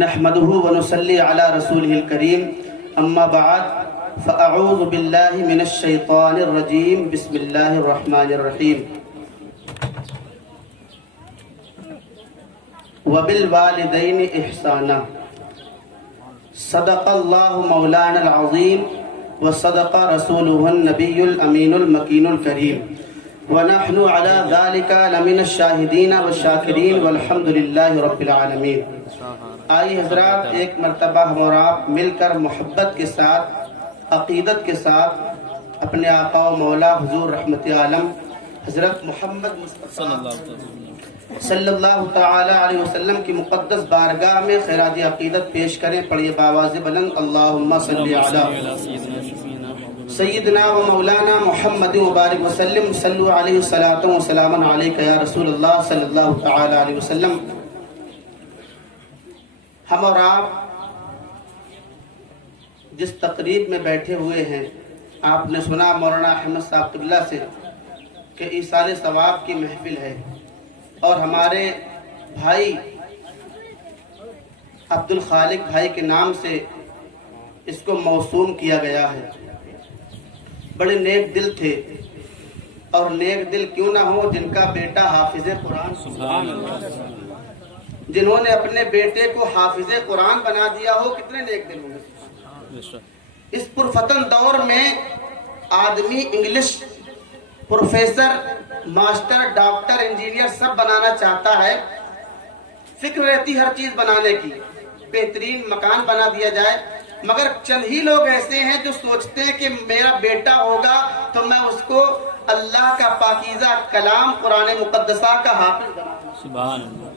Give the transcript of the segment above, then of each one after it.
نحمده ونصلي على رسوله الكريم اما بعد فاعوذ بالله من الشيطان الرجيم بسم الله الرحمن الرحيم وبالوالدين احسانا صدق الله مولانا العظيم وصدق رسوله النبي الامين المكين الكريم ونحن على ذلك لمن الشاہدین والشاکرین والحمد للہ رب العالمین۔ آئیے حضرات، ایک مرتبہ ہم اور آپ مل کر محبت کے ساتھ، عقیدت کے ساتھ اپنے آقا و مولا حضور رحمت عالم حضرت محمد مصطفیٰ صلی اللہ تعالی علیہ وسلم کی مقدس بارگاہ میں خیرات عقیدت پیش کریں۔ پڑھیے بآواز بلند، اللہم صلی علی سیدنا و مولانا محمد مبارک وسلم، صلو علیہ الصلاۃ والسلام علیک یا رسول اللہ صلی اللہ تعالی علیہ وسلم۔ ہم اور آپ جس تقریب میں بیٹھے ہوئے ہیں، آپ نے سنا مولانا احمد صاحب قبلہ سے کہ ایصال ثواب کی محفل ہے، اور ہمارے بھائی عبد الخالق بھائی کے نام سے اس کو موسوم کیا گیا ہے۔ بڑے نیک دل تھے، اور نیک دل کیوں نہ ہو جن کا بیٹا حافظ قرآن، سبحان اللہ، جنہوں نے اپنے بیٹے کو حافظ قرآن بنا دیا ہو، کتنے نیک دل ہوں گے۔ اس پرفتن دور میں آدمی English professor, master, doctor, engineer سب بنانا چاہتا ہے، فکر رہتی ہر چیز بنانے کی، بہترین مکان بنا دیا جائے، مگر چند ہی لوگ ایسے ہیں جو سوچتے ہیں کہ میرا بیٹا ہوگا تو میں اس کو اللہ کا پاکیزہ کلام قرآن مقدسہ کا حافظ بنا دوں۔ سبحان اللہ۔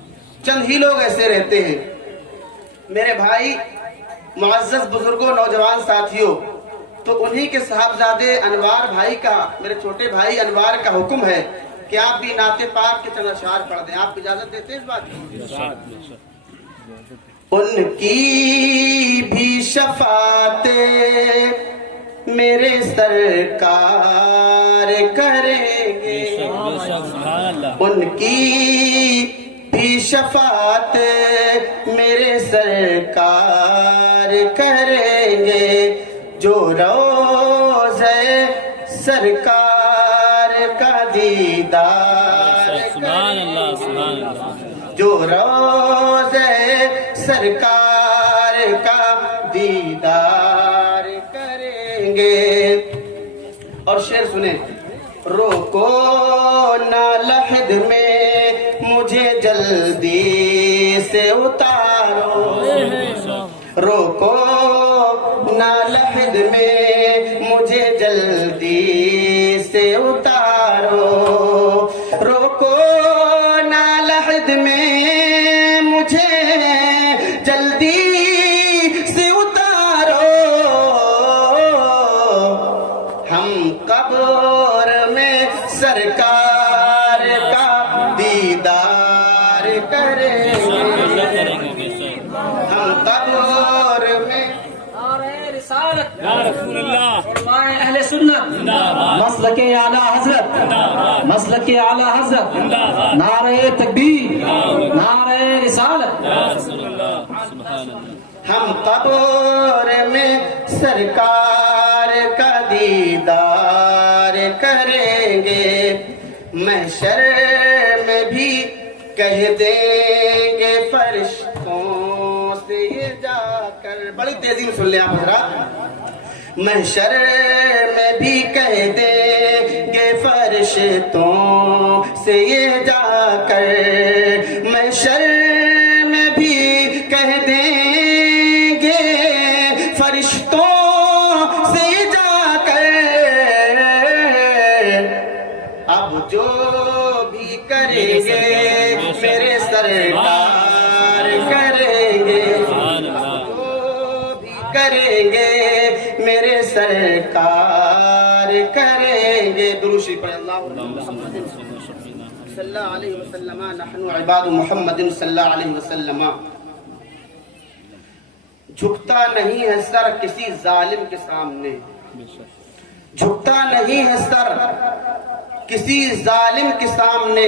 چند ہی لوگ ایسے رہتے ہیں۔ میرے بھائی، معزز بزرگوں، نوجوان ساتھیوں، تو انہی کے صاحبزادے انوار بھائی کا، میرے چھوٹے بھائی انوار کا حکم ہے کہ آپ بھی نعت پاک کے چند اشعار پڑھ دیں۔ آپ اجازت دیتے ہیں اس بات کی؟ ان کی بھی شفاعت میرے سرکار کریں گے، ان کی بھی شفاعت میرے سرکار کریں گے، جو روضہ سرکار کا دیدار کریں گے، جو روضہ سرکار کا دیدار کریں گے۔ اور شعر سنیں، روکو نہ لحد میں مجھے جلدی سے اتارو، روکو نہ لحد میں مجھے جلدی سے اتارو، روکو نہ لحد میں جلدی سے اتارو، ہم قبر میں سرکار کا دیدار کریں گے، ہم قبر میں رسالت یا رسول اللہ، اہل سنت، مسلک اعلی حضرت، مسلک اعلی حضرت، نعرہ تکبیر، نعرہ رسالت، ہم قبر میں سرکار کا دیدار کریں گے، محشر میں بھی کہہ دیں گے فرشتوں سے یہ جا کر، بڑی تیزی میں سن لیں آپ حضرات، محشر میں بھی کہہ دیں گے فرشتوں سے یہ جا کر، محشر میں بھی کہہ دیں گے فرشتوں سے جا کر، اب جو بھی کریں گے میرے سرکار کریں گے، جو بھی کریں گے میرے سرکار کریں گے۔ درود شریف پڑھیں، اللہ صلی اللہ علیہ وسلم، نحن عباد محمد صلی اللہ علیہ وسلم۔ جھکتا نہیں ہے سر کسی ظالم کے سامنے، جھکتا نہیں ہے سر کسی ظالم کے سامنے،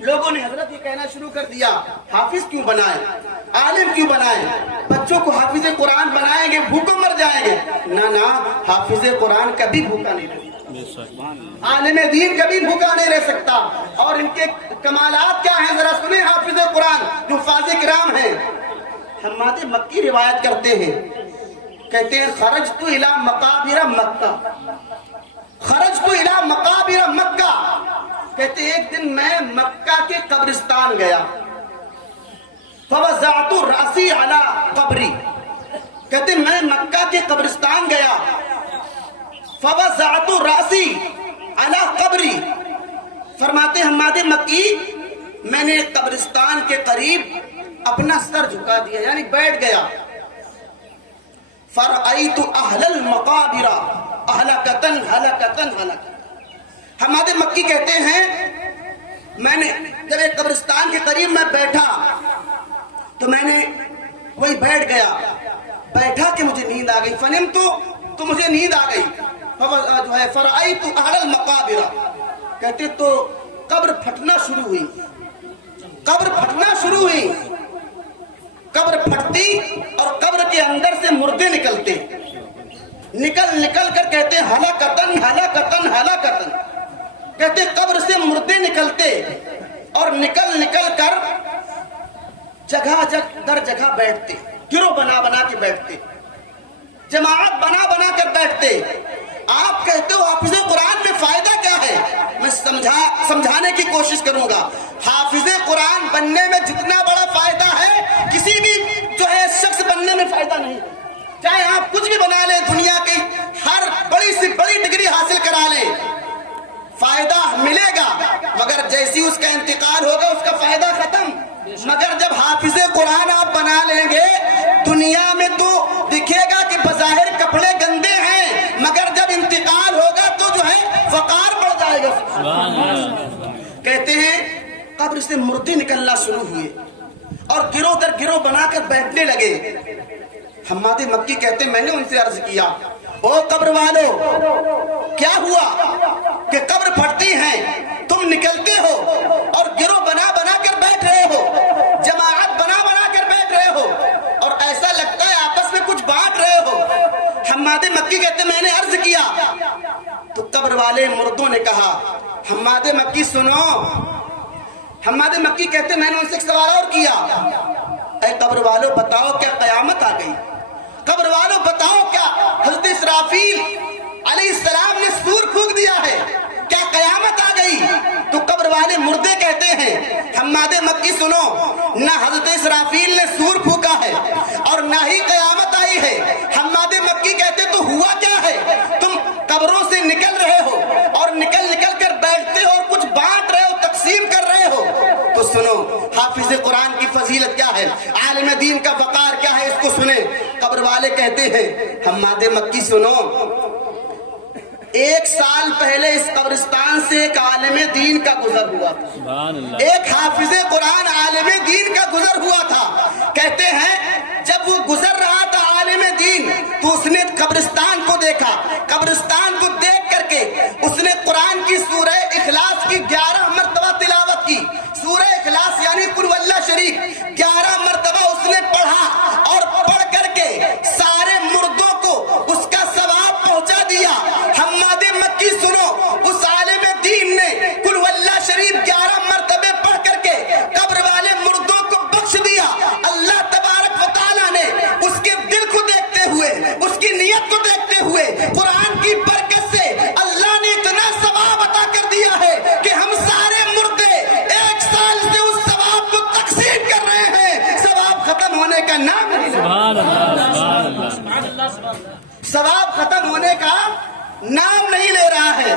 لوگوں نے حضرت یہ کہنا شروع کر دیا حافظ کیوں بنائے, عالم کیوں بنائے, بچوں کو حافظ قرآن بنائیں گے بھوکوں مر جائیں گے. نہ حافظ قرآن کبھی بھوکا نہیں رہ سکتا, عالم دین کبھی بھوکا نہیں رہ سکتا. اور ان کے کمالات کیا ہیں ذرا سنیں. حافظ قرآن جو حفاظ کرام ہیں, حماد مکی روایت کرتے ہیں, کہتے ہیں خرجت الی مقابر مکہ, خرجت الی مقابر مکہ, کہتے ہیں ایک دن میں مکہ کے قبرستان گیا, فوضعت رأسی علی قبری, کہتے ہیں میں مکہ کے قبرستان گیا, فوضعت رأسی علی قبری, فرماتے حماد مکی میں نے قبرستان کے قریب اپنا سر جھکا دیا یعنی بیٹھ گیا. فرأیت اہل المقابر اہلکتن ہلکتن ہلکتن, حماد مکی کہتے ہیں میں نے جب ایک قبرستان کے قریب میں بیٹھا تو میں نے وہی بیٹھ گیا, بیٹھا کہ مجھے نیند آ گئی, فنمت تو مجھے نیند آ گئی, جو ہے فرأیت اہل المقابر, کہتے تو قبر پھٹنا شروع ہوئی, قبر پھٹنا شروع ہوئی, قبر پھٹتی اور قبر کے اندر سے مردے نکلتے, نکل کر کہتے ہلاکتن ہلاکتن ہلاکتن, کہتے قبر سے مردے نکلتے اور نکل کر جگہ در جگہ بیٹھتے, گروہ بنا کے بیٹھتے, جماعت بنا کر بیٹھتے. آپ کہتے ہو حافظ قرآن میں فائدہ کیا ہے, میں سمجھانے کی کوشش کروں گا. حافظ قرآن بننے میں جتنا بڑا فائدہ ہے کسی بھی جو ہے شخص بننے میں فائدہ نہیں, چاہے آپ کچھ بھی بنا لیں, دنیا کی ہر بڑی سے بڑی ڈگری حاصل کرا لیں, فائدہ ملے گا, مگر جیسی اس کا انتقال ہوگا اس کا فائدہ ختم. مگر جب حافظ قرآن آپ بنا لیں گے دنیا میں تو دکھے گا کہ بظاہر کپڑے گندے ہیں, مگر جب انتقال ہوگا تو جو ہے وقار بڑھ جائے گا. کہتے ہیں قبر سے مردے نکلنا شروع ہوئے اور گروہ در گروہ بنا کر بیٹھنے لگے. حماد مکی کہتے میں نے ان سے عرض کیا او قبر والو کیا ہوا کہ قبر پھٹتی ہیں, تم نکلتے ہو اور گروہ بنا کر بیٹھ رہے ہو, جماعت بنا کر بیٹھ رہے ہو اور ایسا لگتا ہے آپس میں کچھ بانٹ رہے ہو. حماد مکی کہتے میں نے عرض کیا تو قبر والے مردوں نے کہا حماد مکی سنو. حماد مکی کہتے میں نے ان سے ایک سوال اور کیا, اے قبر والو بتاؤ کیا قیامت آ گئی, قبر والو بتاؤ کیا حضرت اسرافیل علیہ السلام نے سور پھونک دیا ہے, کیا قیامت آ گئی. تو قبر والے مردے کہتے ہیں حماد مکی سنو, نہ حضرت اسرافیل نے سور پھونکا ہے اور نہ ہی قیامت آئی ہے. حماد مکی کہتے تو ہوا کیا ہے, تم قبروں سے نکل رہے ہو اور نکل کر بیٹھتے ہو اور کچھ بانٹ رہے ہو, تقسیم کر رہے ہو. تو سنو حافظ قرآن کی فضیلت کیا ہے, عالم دین کا وقار کیا ہے, اس کو سنیں. قبر والے کہتے ہیں حماد مکی سنو, 1 سال پہلے اس قبرستان سے ایک عالم دین کا گزر ہوا تھا, ایک حافظ قرآن عالم دین کا گزر ہوا تھا. کہتے ہیں جب وہ گزر رہا تھا عالم دین تو اس نے قبرستان کو دیکھا, قبرستان کو دیکھ کر کے اس نے قرآن کی سورہ اخلاص کی 11 مرتبہ تلاوت کی. سورہ اخلاص یعنی قل واللہ شریف 11 مرتبہ اس نے پڑھا اور پڑھ کر کے سارے مردوں کو اس کا ثواب پہنچا دیا. حماد مکی سنو, اس عالم دین نے قل واللہ شریف 11 مرتبے پڑھ کر کے قبر والے مردوں کو بخش دیا. اللہ تبارک و تعالیٰ نے اس کے دل کو دیکھتے ہوئے, اس کی نیت کو دیکھتے ہوئے, قرآن کی برکت سے اللہ نے اتنا ثواب عطا کر دیا ہے کہ ہم سارے مردے 1 سال سے اس ثواب کو تقسیم کر رہے ہیں. ثواب ختم ہونے کا نام نہیں, ثواب ختم ہونے کا نام نہیں لے رہا ہے.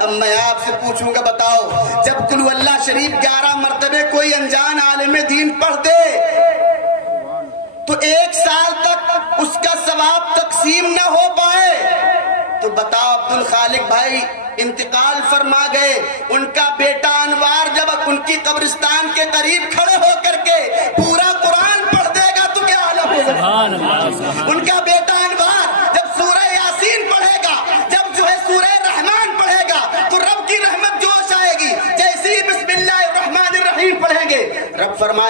اب میں آپ سے پوچھوں گا بتاؤ جب قل واللہ شریف 11 مرتبے کوئی انجان عالم دین پڑھ دے تو 1 سال تک اس کا ثواب تقسیم نہ ہو پائے تو بتاؤ. عبد الخالق بھائی انتقال فرما گئے, ان کا بیٹا انوار جب ان کی قبرستان کے قریب کھڑے ہو کر کے پورا قرآن پڑھ دے گا تو کیا حال ہوگا. ان کا بیٹا انوار جب سورہ یاسین پڑھے گا, جب جو ہے سورہ رحمان پڑھے گا تو رب کی رحمت جوش آئے گی. جیسے ہی بسم اللہ الرحمن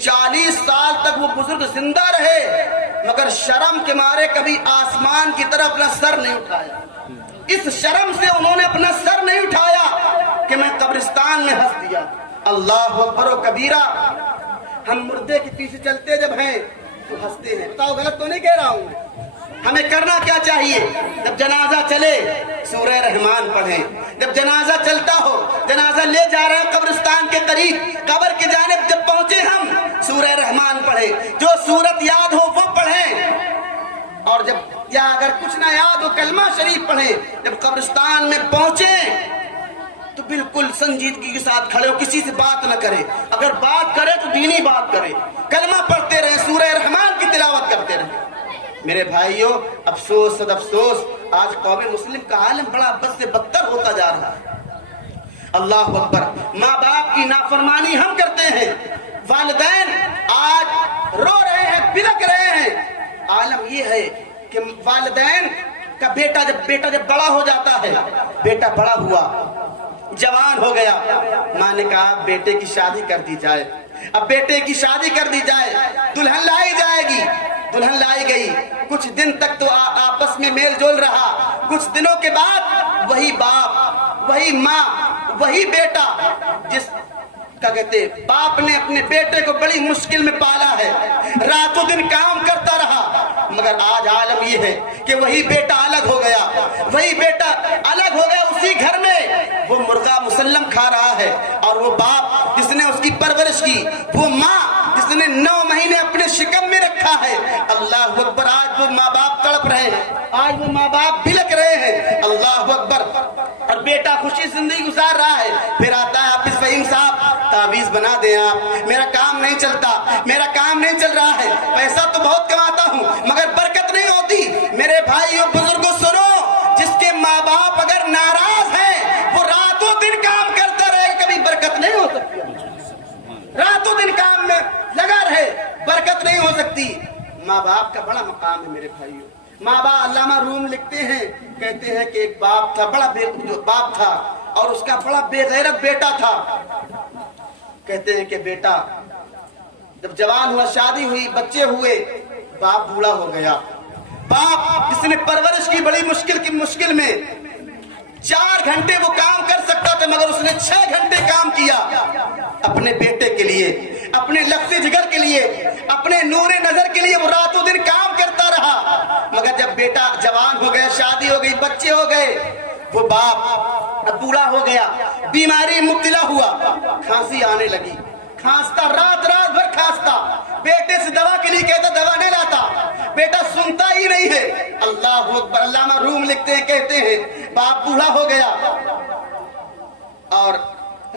40 سال تک وہ بزرگ زندہ رہے مگر شرم کے مارے کبھی آسمان کی طرف اپنا سر نہیں اٹھایا. اس شرم سے انہوں نے اپنا سر نہیں اٹھایا کہ میں قبرستان میں ہنس دیا. اللہ اکبر و کبیرہ. ہم مردے کے پیچھے چلتے جب ہیں تو ہنستے ہیں. بتاؤ غلط تو نہیں کہہ رہا ہوں؟ ہمیں کرنا کیا چاہیے؟ جب جنازہ چلے سورہ رحمان پڑھیں. جب جنازہ چلتا ہو، جنازہ لے جا رہے ہیں قبرستان کے قریب، قبر کی جانب جب پہنچے ہم سورہ رحمان پڑھیں. جو سورت یاد ہو وہ پڑھیں. اور جب یا اگر کچھ نہ یاد ہو کلمہ شریف پڑھیں. جب قبرستان میں پہنچیں تو بالکل سنجیدگی کے ساتھ کھڑے ہو، کسی سے بات نہ کرے. اگر بات کرے تو دینی بات کرے. کلمہ پڑھتے رہے، سورہ رحمان کی تلاوت کرتے رہے. میرے بھائیوں، افسوس صد افسوس، آج قوم مسلم کا عالم بڑا بد سے بدتر ہوتا جا رہا ہے. اللہ اکبر. ماں باپ کی نافرمانی ہم کرتے ہیں. والدین آج رو رہے ہیں، بلک رہے ہیں. عالم یہ ہے کہ والدین کا بیٹا جب بڑا ہو جاتا ہے، بیٹا بڑا ہوا، جوان ہو گیا، ماں نے کہا بیٹے کی شادی کر دی جائے. اب بیٹے کی شادی کر دی جائے، دلہن لائی جائے گی. دلہن لائی گئی، کچھ دن تک تو آپس میں میل جول رہا. کچھ دنوں کے بعد وہی باپ، وہی ماں، وہی بیٹا، جس کیا کہتے باپ نے اپنے بیٹے کو بڑی مشکل میں پالا ہے، راتوں دن کام کرتا رہا. مگر آج عالم یہ ہے کہ وہی بیٹا الگ ہو گیا. وہی بیٹا الگ ہو گیا. اسی گھر میں وہ مرغا مسلم کھا رہا ہے. اور وہ باپ جس نے اس کی پرورش کی، وہ ماں جس نے 9 مہینے اپنے شکم میں رکھا ہے. اللہ اکبر. آج وہ ماں باپ تڑپ رہے ہیں، آج وہ ماں باپ بلک رہے ہیں. اللہ اکبر. اور بیٹا خوشی زندگی گزار رہا ہے. پھر آتا ہے حافظ فہیم صاحب، تعویذ بنا دیں آپ، میرا کام نہیں چلتا، میرا کام نہیں چل رہا ہے، پیسہ تو بہت کماتا ہوں مگر برکت نہیں ہوتی. میرے بھائیوں بزرگوں سنو، جس کے ماں باپ اگر ناراض ہیں وہ راتوں دن کام کرتا رہے، کبھی برکت نہیں ہو سکتی. راتوں دن کام میں لگا رہے، برکت نہیں ہو سکتی. ماں باپ کا بڑا مقام ہے میرے بھائیوں. ماں باپ، علامہ روم لکھتے ہیں، کہتے ہیں کہ ایک باپ تھا، بڑا باپ تھا اور اس کا بڑا بے غیرت بیٹا تھا. کہتے ہیں کہ بیٹا جب جوان ہوا، شادی ہوئی، بچے ہوئے، باپ بوڑھا ہو گیا. باپ جس نے پرورش کی بڑی مشکل میں 4 گھنٹے وہ کام کر سکتا تھا مگر اس نے 6 گھنٹے کام کیا اپنے بیٹے کے لیے، اپنے لفظ جگر کے لیے، اپنے نور نظر کے لیے. وہ راتوں دن کام کرتا رہا. مگر جب بیٹا جوان ہو گیا، شادی ہو گئی، بچے ہو گئے، وہ باپ اب بوڑھا ہو گیا، بیماری مبتلا ہوا، کھانسی آنے لگی. کھانستا، رات بھر کھانستا. بیٹے سے دوا کے لیے کہتا، دوا نہیں لاتا. بیٹا سنتا ہی نہیں ہے. اللہ اکبر. علامہ روم لکھتے ہیں، کہتے ہیں باپ بوڑھا ہو گیا اور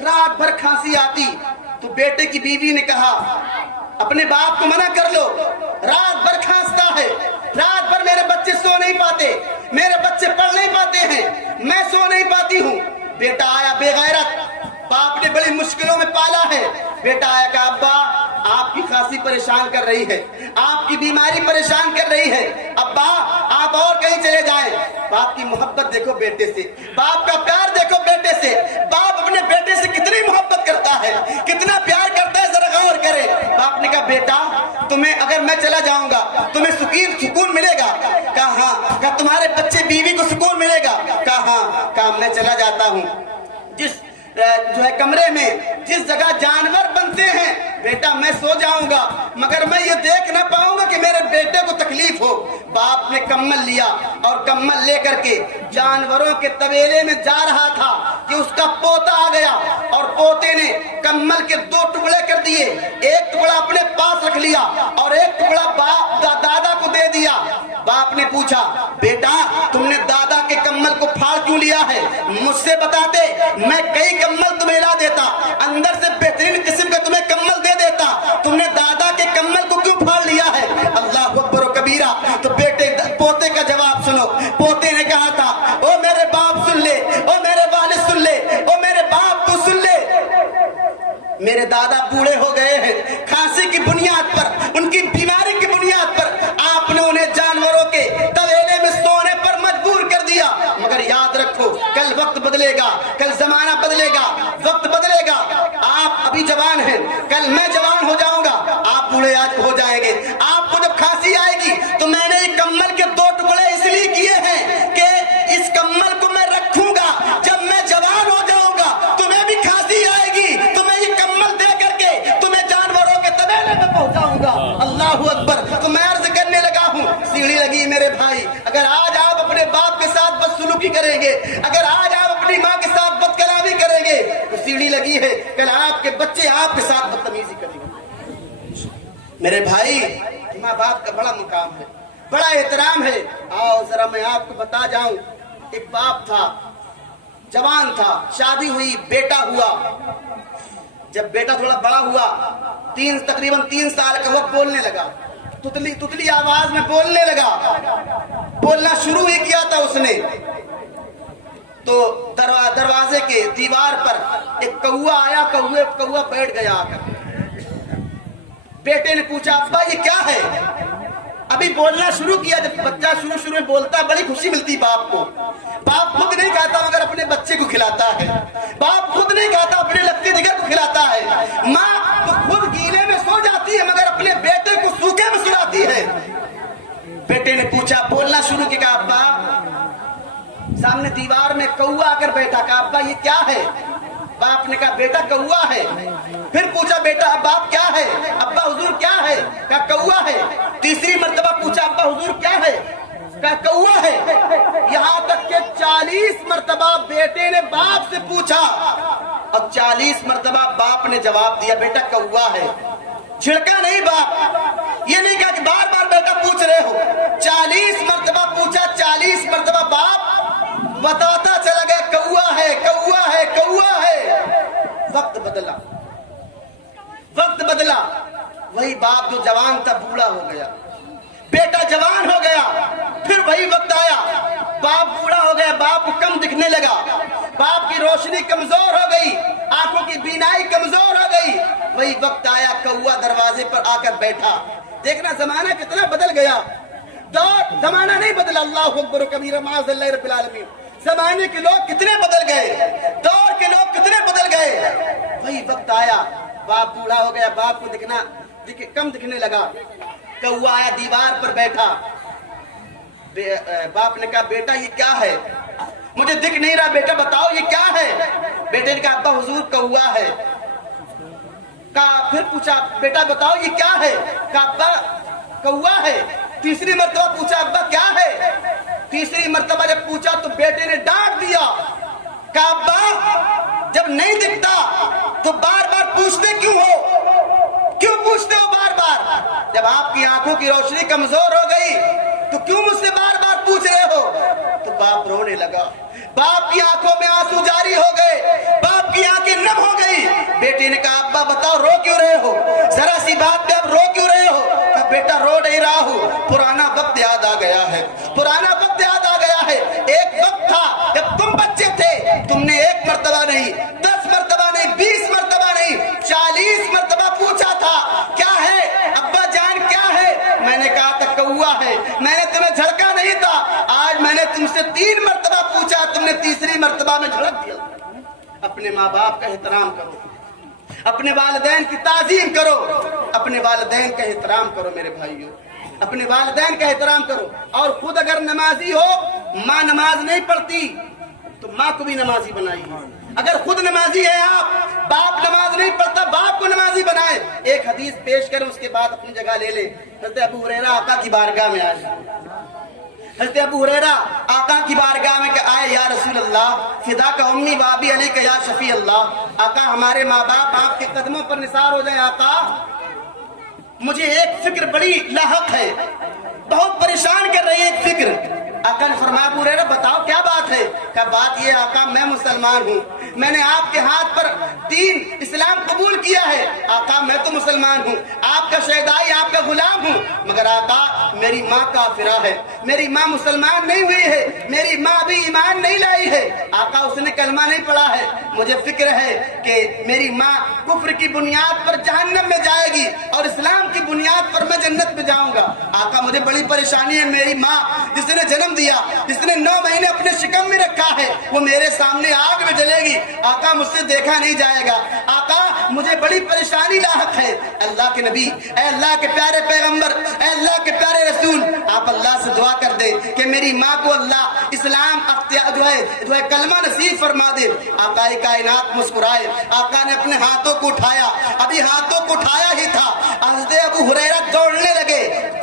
رات بھر کھانسی آتی تو بیٹے کی بیوی نے کہا اپنے باپ کو منع کر لو، رات بھر کھانستا ہے، رات بھر میرے بچے سو نہیں پاتے، میرے بچے پڑھ نہیں پاتے ہیں، میں سو نہیں پاتی ہوں. بیٹا آیا بے غیرت، باپ نے بڑی مشکلوں میں پالا ہے. بیٹا آیا کہ ابا آپ کی کھانسی پریشان کر رہی ہے، آپ کی بیماری پریشان کر رہی ہے، ابا آپ اور کہیں چلے جائیں. باپ کی محبت دیکھو بیٹے سے، باپ کا پیار دیکھو بیٹے سے. باپ اپنے بیٹے سے کتنی محبت کرتا ہے، کتنا پیار کرتا ہے، ذرا غور کرے. باپ نے کہا بیٹا تمہیں اگر میں چلا جاؤں گا تمہیں سکون ملے گا؟ کہا ہاں. کہا تمہارے بچے بیوی کو سکون ملے گا؟ کہا ہاں. کہا میں چلا جاتا ہوں جس جو ہے کمرے میں جس جگہ جانور بنتے ہیں، بیٹا میں سو جاؤں گا مگر میں یہ دیکھ نہ پاؤں گا کہ میرے بیٹے کو تکلیف ہو. باپ نے کمل لیا اور کمل لے کر کے جانوروں کے طویلے میں جا رہا تھا کہ اس کا پوتا آ گیا اور پوتے نے کمل کے 2 ٹکڑے کر دیے. ایک ٹکڑا اپنے پاس رکھ لیا اور ایک ٹکڑا دادا کو دے دیا. باپ نے پوچھا بیٹا تم نے دادا کے کمل کو پھاڑ کیوں لیا ہے؟ مجھ سے بتاتے، میں کئی کمل تمہیں لا دیتا، اندر سے بہترین قسم کا تمہیں کمل دے دیتا. تم نے دادا کے کمل کو کیوں پھاڑ لیا ہے؟ اللہ اکبر و کبیرہ. تو پوتے کا جواب سنو. پوتے نے کہا تھا او میرے باپ سن لے، او میرے والد سن لے، او میرے باپ تو سن لے، میرے دادا بوڑھے ہو گئے ہیں. کھانسی کی بنیاد پر، ان کی بیماری کی بنیاد پر آپ نے انہیں جانوروں کے طویلے میں سونے پر مجبور کر دیا. مگر یاد رکھو کل وقت بدلے گا، کل زمانہ بدلے گا، وقت بدلے گا. آپ ابھی جوان ہیں، کل میں جوان ہو جاؤں گا، بھائی اگر آج آپ اپنے باپ کے ساتھ بدسلوکی کریں گے, اگر آج آپ اپنی ماں کے ساتھ بد کلامی کریں گے تو سیڑھی لگی ہے کل آپ کے بچے آپ کے ساتھ بدتمیزی کریں گے. میرے بھائی ماں باپ کا بڑا مقام ہے, بڑا احترام ہے. آؤ ذرا میں آپ کو بتا جاؤں, ایک باپ تھا, جوان تھا, شادی ہوئی, بیٹا ہوا. جب بیٹا تھوڑا بڑا ہوا, تقریباً 3 سال کا وقت, بولنے لگا, تتلی آواز میں بولنے لگا. بولنا شروع ہی کیا تھا اس نے تو دروازے کے دیوار پر ایک کوا آیا, کوا بیٹھ گیا آ کر. بیٹے نے پوچھا ابا یہ کیا ہے؟ ابھی بولنا شروع کیا. جب بچہ شروع میں بولتا بڑی خوشی ملتی باپ کو. باپ خود نہیں کھاتا مگر اپنے بچے کو کھلاتا ہے. باپ خود نہیں کھاتا اپنے لگتے جگر کو کھلاتا ہے. ماں تو خود گیلے میں سو جاتی ہے مگر اپنے بیٹے کو سوکھے میں سلاتی ہے. بیٹے نے پوچھا, بولنا شروع کیا, ابا سامنے دیوار میں کوا آ کر بیٹھا. کہا ابا یہ کیا ہے؟ باپ نے کہا بیٹا کوا ہے. پھر پوچھا بیٹا اب باپ کیا ہے؟ ابا حضور کیا ہے؟ کہا کوا ہے. تیسری مرتبہ پوچھا ابا حضور کیا ہے؟ کہا کوا ہے. یہاں تک کہ 40 مرتبہ بیٹے نے باپ سے پوچھا اور 40 مرتبہ باپ نے جواب دیا بیٹا کوا ہے. چھڑکا نہیں باپ, یہ نہیں کہا کہ بار بار بیٹا پوچھ رہے ہو. 40 مرتبہ پوچھا, 40 مرتبہ باپ بتاتا چلا گیا کوا ہے, کوا ہے, کوا ہے. وقت بدلا, وقت بدلا. وہی باپ جو جوان تھا بوڑھا ہو گیا, بیٹا جوان ہو گیا. پھر وہی وقت آیا, باپ بوڑھا ہو گیا, باپ کو کم دکھنے لگا, باپ کی روشنی کمزور ہو گئی, آنکھوں کی بینائی کمزور ہو گئی. وہی وقت آیا کوا دروازے پر آ کر بیٹھا. دیکھنا زمانہ کتنا بدل گیا. دور زمانہ نہیں بدلا, اللہ اکبر و کبیرہ معاذ اللہ رب العالمین. زمانے کے لوگ کتنے بدل گئے, دور کے لوگ کتنے بدل گئے. وہی وقت آیا, باپ بوڑھا ہو گیا, باپ کو کم دکھنے لگا. کوا آیا دیوار پر بیٹھا. باپ نے کہا بیٹا یہ کیا ہے؟ مجھے دکھ نہیں رہا بیٹا بتاؤ یہ کیا ہے؟ بیٹے نے کہا ابا حضور کوا ہے. کہا پھر پوچھا بیٹا بتاؤ یہ کیا ہے؟ کہا ابا کوا ہے. تیسری مرتبہ پوچھا ابا کیا ہے؟ تیسری مرتبہ جب پوچھا تو بیٹے نے ڈانٹ دیا. کہا ابا جب نہیں دکھتا تو بار بار پوچھتے کیوں ہو؟ کیوں پوچھتے ہو بار بار؟ جب آپ کی آنکھوں کی روشنی کمزور ہو گئی تو کیوں مجھ سے بار بار پوچھ رہے ہو؟ تو باپ رونے لگا. باپ کی آنکھوں میں آنسو جاری ہو گئے, باپ کی آنکھیں نم ہو گئی. بیٹے نے کہا ابا بتاؤ رو کیوں رہے ہو؟ ذرا سی بات پہ اب رو کیوں رہے ہو؟ کہا بیٹا رو نہیں رہا ہوں, پرانا وقت یاد آ گیا ہے, پرانا وقت یاد آ گیا ہے. ایک وقت تھا جب تم بچے تھے, تم نے 1 مرتبہ نہیں, 10 مرتبہ نہیں, 20 مرتبہ نہیں, 40 مرتبہ پوچھا تھا کیا ہے ابا جان کیا ہے؟ میں نے کہا تھا کوا ہے. میں نے تمہیں جھڑکا نہیں تھا. آج میں نے تم سے 3 مرتبہ پوچھا, تم نے تیسری مرتبہ میں جھڑک دیا. اپنے ماں باپ کا احترام کرو, اپنے والدین کی تعظیم کرو, اپنے والدین کا احترام کرو میرے بھائیوں, اپنے والدین کا احترام کرو. اور خود اگر نمازی ہو, ماں نماز نہیں پڑھتی تو ماں کو بھی نمازی بنائیے. اگر خود نمازی ہے آپ, باپ نماز نہیں پڑھتا, باپ کو نمازی بنائے. ایک حدیث پیش کریں اس کے بعد اپنی جگہ لے لیں. حضرت ابو ہریرہ آقا کی بارگاہ میں آئے. حضرت ابو ہریرہ آقا کی بارگاہ میں آئے, یا رسول اللہ فدا کا امی بابی علی کا یا شفیع اللہ. آقا ہمارے ماں باپ آپ کے قدموں پر نثار ہو جائیں. آقا مجھے ایک فکر بڑی لاحق ہے, بہت پریشان کر رہی ہے ایک فکر. آقا نے فرمایا ابو ہریرہ بتاؤ کیا بات ہے؟ کیا بات یہ آقا میں مسلمان ہوں, میں نے آپ کے ہاتھ پر دین اسلام قبول کیا ہے. آقا میں تو مسلمان ہوں, آپ کا شہدائی, آپ کا غلام ہوں, مگر آقا میری ماں کافرہ ہے, میری ماں مسلمان نہیں ہوئی ہے, میری ماں ابھی ایمان نہیں لائی ہے. آقا اس نے کلمہ نہیں پڑھا ہے. مجھے فکر ہے کہ میری ماں کفر کی بنیاد پر جہنم میں جائے گی اور اسلام کی بنیاد پر میں جنت میں جاؤں گا. آقا مجھے بڑی پریشانی ہے, میری ماں جس نے جنم دیا, جس نے 9 مہینے اپنے شکم میں رکھا ہے, وہ میرے سامنے آگ میں جلے گی. آقا مجھ سے دیکھا نہیں جائے گا. آقا مجھے بڑی پریشانی لاحق ہے. اللہ کے نبی, اے اللہ کے پیارے پیغمبر, اے اللہ کے پیارے رسول, آپ اللہ سے دعا کر دے کہ میری ماں کو اللہ اسلام جو ہے کلمہ نصیب فرما دے. آقا کائنات مسکرائے. آقا نے اپنے ہاتھوں کو اٹھایا, ابھی ہاتھوں کو اٹھایا ہی تھا, حضرت ابو ہریرہ دوڑنے لگے,